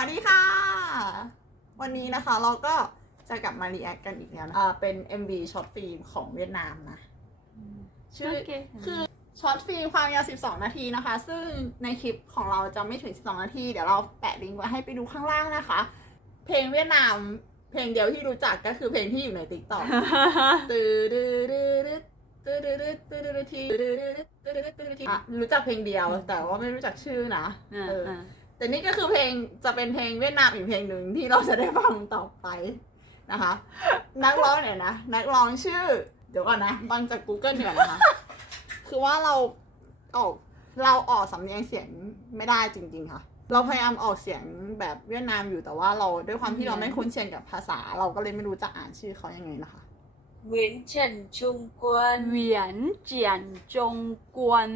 วัสดีค่ะ วันนี้นะคะเราก็จะกลับมารีแอคกันอีกแล้วนะอ่าเป็น MV ช็อตฟิล์มของเวียดนามนะ ชื่อคือช็อตฟิล์มความยาว 12 นาทีนะคะ ซึ่งในคลิปของเราจะไม่ถึง 12 นาที เดี๋ยวเราแปะลิงก์ไว้ให้ไปดูข้างล่างนะคะ เพลงเวียดนาม เพลงเดียวที่รู้จักก็คือเพลงที่อยู่ในติ๊กต็อกตื้อดื้อดื้อดื้อตื้อดื้อดื้อตื้อดื้อดื้อทีตื้อดื้อดื้อตื้อดื้อตื้อดื้อทีอะรู้จักเพลงเดียว แต่ว่าไม่รู้จักชื่อนะอ่าเอออ่า แต่นี่ก็คือเพลงจะเป็นเพลงเวียดนามอีกเพลงหนึ่งที่เราจะได้ฟังต่อไปนะคะ นักร้องเนี่ยนะนักร้องชื่อ เดี๋ยวก่อนนะฟังจาก Google เดี๋ยวนะคะ คือว่าเราออกเราออกสำเนียงเสียงไม่ได้จริง ๆ ค่ะ เราพยายามออกเสียงแบบเวียดนามอยู่แต่ว่าเราด้วยความที่เราไม่คุ้นชินกับภาษา เราก็เลยไม่รู้จะอ่านชื่อเขายังไงนะคะ Nguyễn Trần Trung Quân เหวียนเจียนจงกวน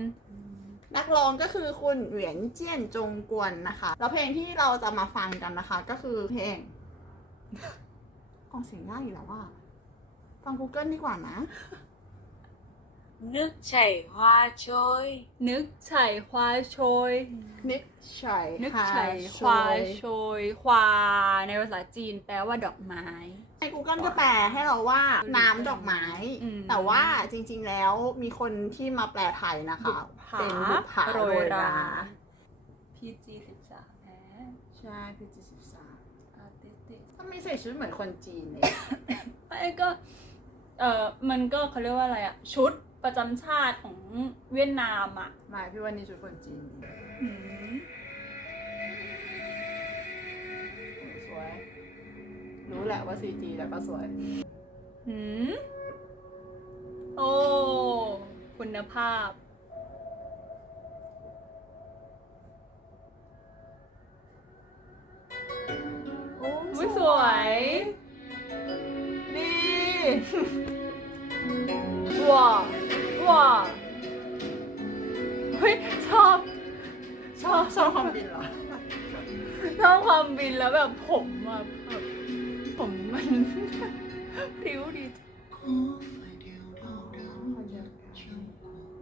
นักร้องก็คือคุณเหวียนเจี้ยนจงกวนนะคะ แล้วเพลงที่เราจะมาฟังกันนะคะ ก็คือเพลงออกเสียงยากอีกแล้วว่า ฟัง Google ดีกว่านะ Nước chảy hoa trôi นึกไฉ่ควายโชยนึกชัยนึกฮาไฉ่โชควายยโชย ควาในภาษาจีนแปลว่าดอกไม้ ใน Google ก็แปลให้เราว่าน้ำดอกไม้ อืม แต่ว่าจริงๆแล้วมีคนที่มาแปลไทยนะคะ เป็นบุปผาโรยรา PG สิบสามแพ้ใช่พี่จีสิบสามอาร์ติสติกถ้าไม่ใส่ชุดเหมือนคนจีนเลยไอ้ก็ เออมันก็เขาเรียกว่าอะไรอะชุดประจำชาติของเวียดนามอะไมาพี่ว่านี่ชุดคนจีน อืม รู้แหละว่าซีจีแต่ก็สวย หืม โอ้ คุณภาพ โอ้อุ๊ยสวย ดีว้าวว้าวเฮ้ย ชอบ ชอบ ชอบความบินเหรอ ชอบความบินแล้วแบบผมอะแบบ ผมมันพริ้วดีคนเดียวกัน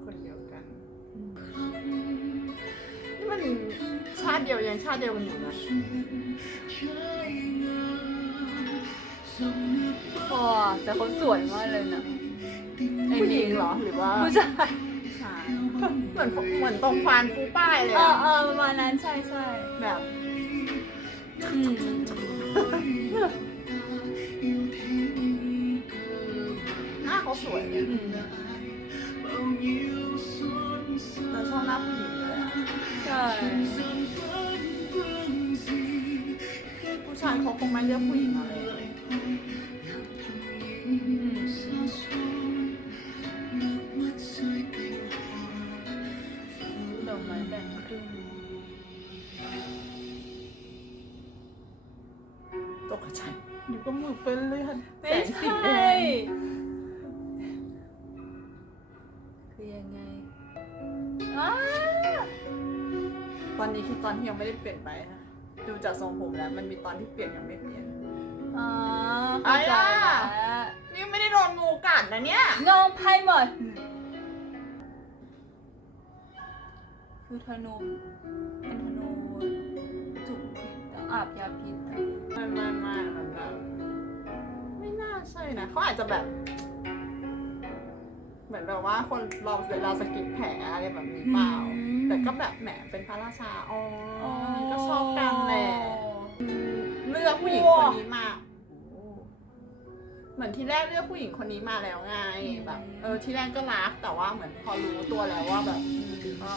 คนเดียวกันนี่มันชาติเดียวยังชาติเดียวกันอยู่นะพอแต่เขาสวยมากเลยนะไอ้ผู้หนี่ญิงเหรอหรือว่าผู้ชายผู้ชายเหมือนเหมือนตรงฟานปูป้ายเลยเอออะเออประมาณนั้นใช่ใช่แบบ อืม เขาสวยเนี่ยอืมเราชอบหน้าผู้หญิงเลยอะใช่ผู้ชายเขาคงไม่เลือกผู้หญิงอะไรเลยอืมดอกไม้แบ่งครึ่งตกใจเดี๋ยวก็มือเป็นเลือดไม่แสงสีใช่แดง นนี้คือตอนที่ยังไม่ได้เปลี่ยนไปนะดูจากทรงผมแล้ว มันมีตอนที่เปลี่ยนยังไม่เปลี่ยนอ่าเข้าใจอะไรแล้อะวนี่ไม่ได้โดนงูกัดนะเนี่ย งงไพ่หมด คือธนูเป็นธนูจุกพิษอะอาบยาพิษอะไม่ไม่ไม่มันแบบไม่น่าใช่นะเขาอาจจะแบบ เหมือนแบบว่าคนลองเวลาสกิปแผลอะไรแบบนี้เปล่าแต่ก็แบบแหมเป็นพระราชาอ๋ออก็ชอบกันแหละเลือกผู้หญิงคนนี้มาโอ้เหมือนที่แรกเลือกผู้หญิงคนนี้มาแล้วไงแบบ เออที่แรกก็รักแต่ว่าเหมือนพอรู้ตัวแล้วว่าแบบอืมก็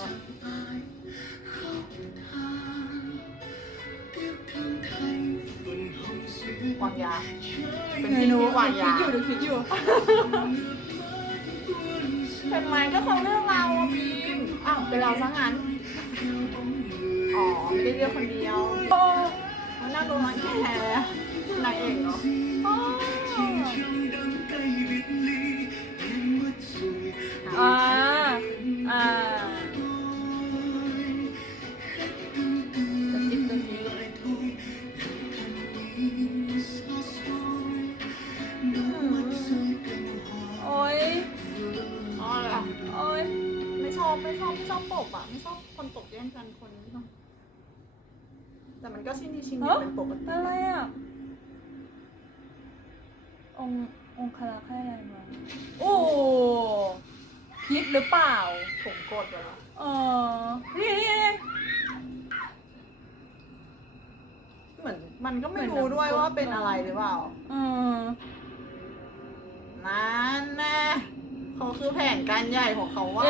วางยา เป็นที่รู้วางยา คิดอยู่ดูคิดอยู่ เป็นไหมก็เขาเลือกเราอะบีมอ้าวเป็นเราซะงั้น อ๋อ ไม่ได้เลือกคนเดียว โอ้น่าโดนรังแกนางเอกเนาะอ๋ แย่งกันคนไม่ชอบแต่มันก็ชิ้นดีชิ้นดีฮะเป็นปกติอะไรอะ องค์องคลักษ์ให้อะไรมา โอ้พิษหรือเปล่า ผมกดไปแล้วเออนี่นี่นี่เหมือนมันก็ไม่รู้ด้วยว่าเป็นอะไรหรือเปล่าเออนั่นแน่เขาคือแผนการใหญ่ของเขาว่า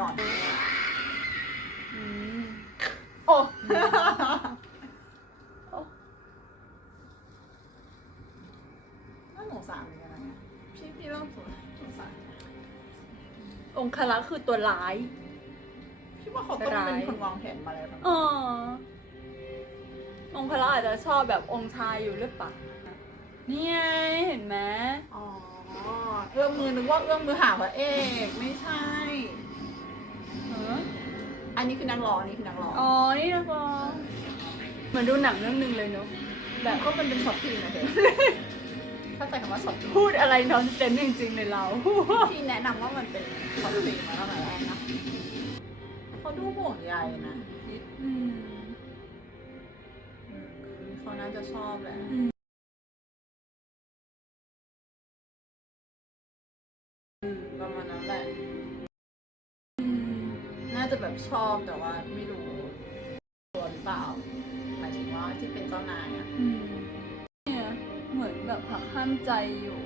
การณ์ก่อนอืมโอ้น่าสงสารเหมือนกันนะพี่พี่เริ่มสงสารองคลักษ์คือตัวร้าย พี่ว่าเขาต้องเป็นคนวางแผนมาแล้วเออองคลักษ์อาจจะชอบแบบองค์ชายอยู่หรือเปล่านี่ไงเห็นไหมอ๋อ เอื้อมมือนึกว่าเอื้อมมือหาพระเอก ไม่ใช่เอออั นนี้คือนักร้องอันนี้คือนักร้องอ๋อ นี่นะฟองเหมือนดูหนังเรื่องหนึ่งเลยเนอะแบบก็มันเป็นช็อตฟิล์มนะเธอเข้าใจคำว่าช็อตฟิล์มพูดอะไรนอนเซนจริงๆเลยเราพี่แนะนำว่ามันเป็นช็อตฟิล์มมาตั้งแต่แรกนะเขาดูห่วงใยนะอืมอืมเขาน่าจะชอบแหละ อืม อบแต่ว่าไม่รู้ตัวหรือเปล่าหมายถึงว่าที่เป็นเจ้านายอะอืมเนี่ยเหมือนแบบหักห้ามใจอยู่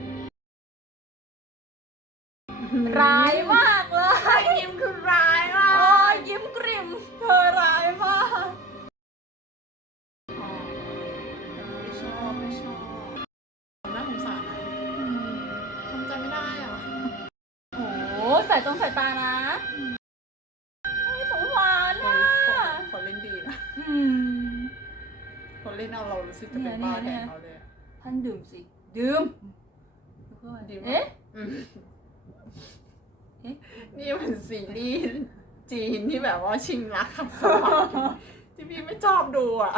ร้ายมากเลยยิ้มคือร้ายมาโอ้กยยิ้มกริมเธอร้ายมากอ๋อไม่ชอบไม่ชอบน่าสงสารนะอืมทำใจไม่ได้อะโอ้ใส่ตรงสายตานะ เขาเล่นเอาเรารู้สึกจะเป็นบ้าแทนเขาเลยอะท่านดื่มสิ ดื่มดื่มเอ๊ะอืมเอ๊ะนี่มันซีรีส์จีนที่แบบว่าชิงรักขัดสวัสดิ์ที่พี่ไม่ชอบดูอะ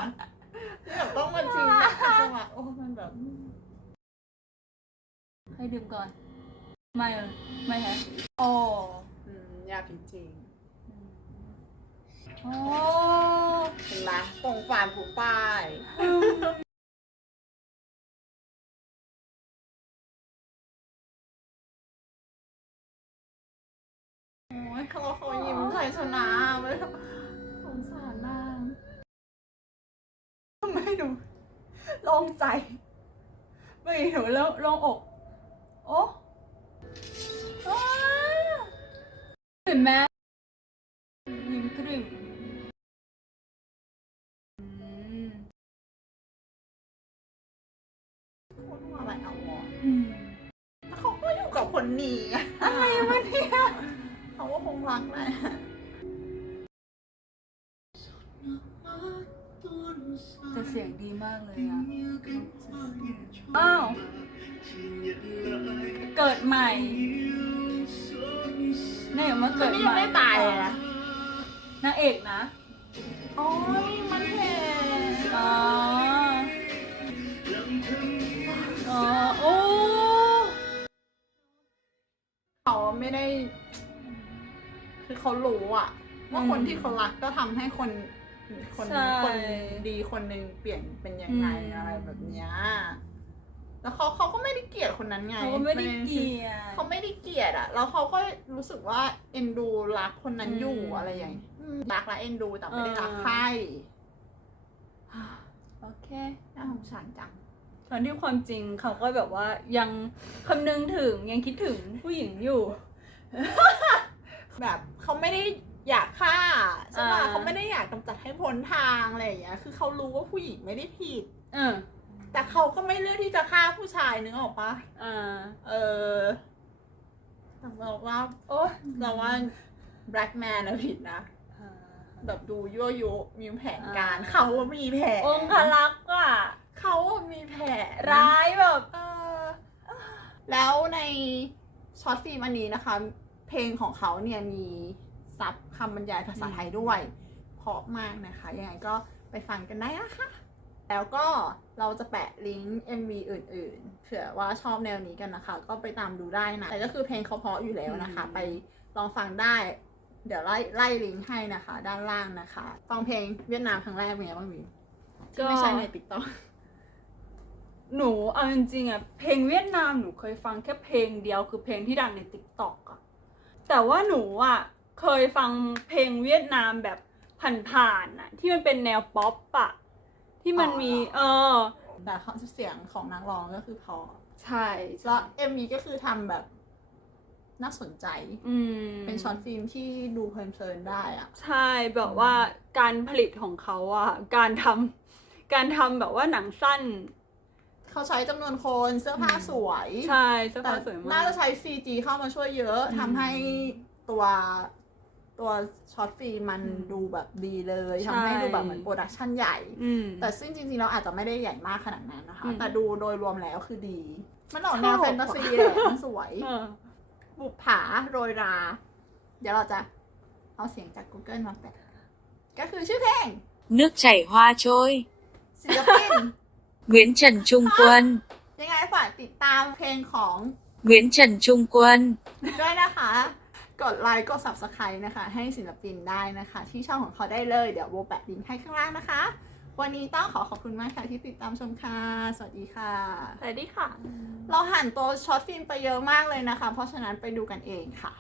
ที่แบบต้องมาชิงรักขัดสวัสดิ์โอ้มันแบบ ให้ดื่มก่อน ไม่เออไม่แฮะโอ้อืมยากจริง โอ้เห็นไหมตรงฝานปูป้ายโอ้ยเขาเขายิ้มไทยชนะไม่สงสารนางไม่ดูโล่งใจไม่เห็นแล้วโล่งอก โอ้เห็นไหมยิ้มกริมาอะไรเอาวะอืมแล้วเขาก็อยู่กับคนนี้ไงอะไรวะเนี่ยเขาก็คงรักแหละแต่เสียงดีมากเลยอะอ้าว เกิดใหม่เนี่ยมามัเกินดนี่ใหยังม่ไม่ตายเลยนะนางเอกนะ โอ้ย เขารู้อะว่าอืมคนที่เขารักก็ทำให้คนคนใช่ คนดีคนหนึ่งเปลี่ยนเป็นยังไงอืมอะไรแบบเนี้ยแล้วเขาเขาก็ไม่ได้เกลียดคนนั้นไงเขาก็ไม่ได้เกลียด เขาไม่ได้เกลียดอะแล้วเขาก็รู้สึกว่าเอ็นดูรักคนนั้นอยู่อืมอะไรอย่างเงี้ยอืมรักและเอ็นดูแต่ไม่ได้รักเออใครโอเคน่าสงสารจัง ตอนที่ความจริงเขาก็แบบว่ายังคำนึงถึงยังคิดถึงผู้หญิงอยู่ แบบเขาไม่ได้อยากฆ่าใช่ไหมอ่า เขาไม่ได้อยากกำจัดให้พ้นทางอะไรอย่างเงี้ย คือเขารู้ว่าผู้หญิงไม่ได้ผิด เออแต่เขาก็ไม่เลือกที่จะฆ่าผู้ชายนึกออกปะอ่าเออแต่เราว่าโอ้ยเราว่า black man นะผิดนะอ่าแบบดูยั่วยุมีแผนการ อ่า เขาว่ามีแผนองคลักษ์อะเขาว่ามีแผนร้ายแบบ เออแล้วในช็อตฟิล์มอันนี้นะคะ เพลงของเขาเนี่ยมีซับคำบรรยายภาษาไทยด้วยเพราะมากนะคะ ยังไงก็ไปฟังกันได้นะคะ แล้วก็เราจะแปะลิงก์ MV อื่นๆ เผื่อว่าชอบแนวนี้กันนะคะ ก็ไปตามดูได้นะ แต่ก็คือเพลงเขาเพราะอยู่แล้วนะคะอืมไปลองฟังได้ เดี๋ยวไล่ไล่ลิงก์ให้นะคะ ด้านล่างนะคะฟังเพลงเวียดนามครั้งแรกเป็นไงบ้างวิวที่ไม่ใช่ในติ๊กต็อกหนูเอาจริงๆอะเพลงเวียดนามหนูเคยฟังแค่เพลงเดียวคือเพลงที่ดังในติ๊กต็อกอะ แต่ว่าหนูอะเคยฟังเพลงเวียดนามแบบผ่านๆอะที่มันเป็นแนวป๊อปอะที่มันมี เออ แต่เสียงของนักร้องก็คือเพอ ใช่แล้ว MV ก็คือทำแบบน่าสนใจ อืม เป็นช็อตฟิล์มที่ดูเพลินๆได้อะใช่แบบว่าการผลิตของเขาอะการทำการทำแบบว่าหนังสั้น เขาใช้จำนวนคนเสื้อผ้าสวยใช่เสื้อแต่ผ้าสวยมากน่าจะใช้ CG เข้ามาช่วยเยอะอืมทำให้ตัวตัวช็อตฟิล์มมันอืมดูแบบดีเลยใช่ ทำให้ดูแบบเหมือนโปรดักชันใหญ่ อืม แต่ซึ่งจริงๆเราอาจจะไม่ได้ใหญ่มากขนาดนั้นนะคะ อืมแต่ดูโดยรวมแล้วคือดี มันออกแนวชอบ แฟนตาซีแหละมันสวย เออ บุปผาโรยรา เดี๋ยวเราจะเอาเสียงจาก Google มาแปะก็คือชื่อเพลง Nước chảy hoa trôi ศิลปิน Nguyễn Trần Trung Quân ยังไงฝากติดตามเพลงของ Nguyễn Trần Trung Quân ด้วยนะคะ กดไลค์ กด subscribe นะคะ ให้ศิลปินได้นะคะ ที่ช่องของเขาได้เลย เดี๋ยวโบแปะลิงก์ให้ข้างล่างนะคะ วันนี้ต้องขอขอบคุณมากค่ะที่ติดตามชมค่ะ สวัสดีค่ะ สวัสดีค่ะ เราหันตัวช็อตฟิล์มไปเยอะมากเลยนะคะ เพราะฉะนั้นไปดูกันเองค่ะ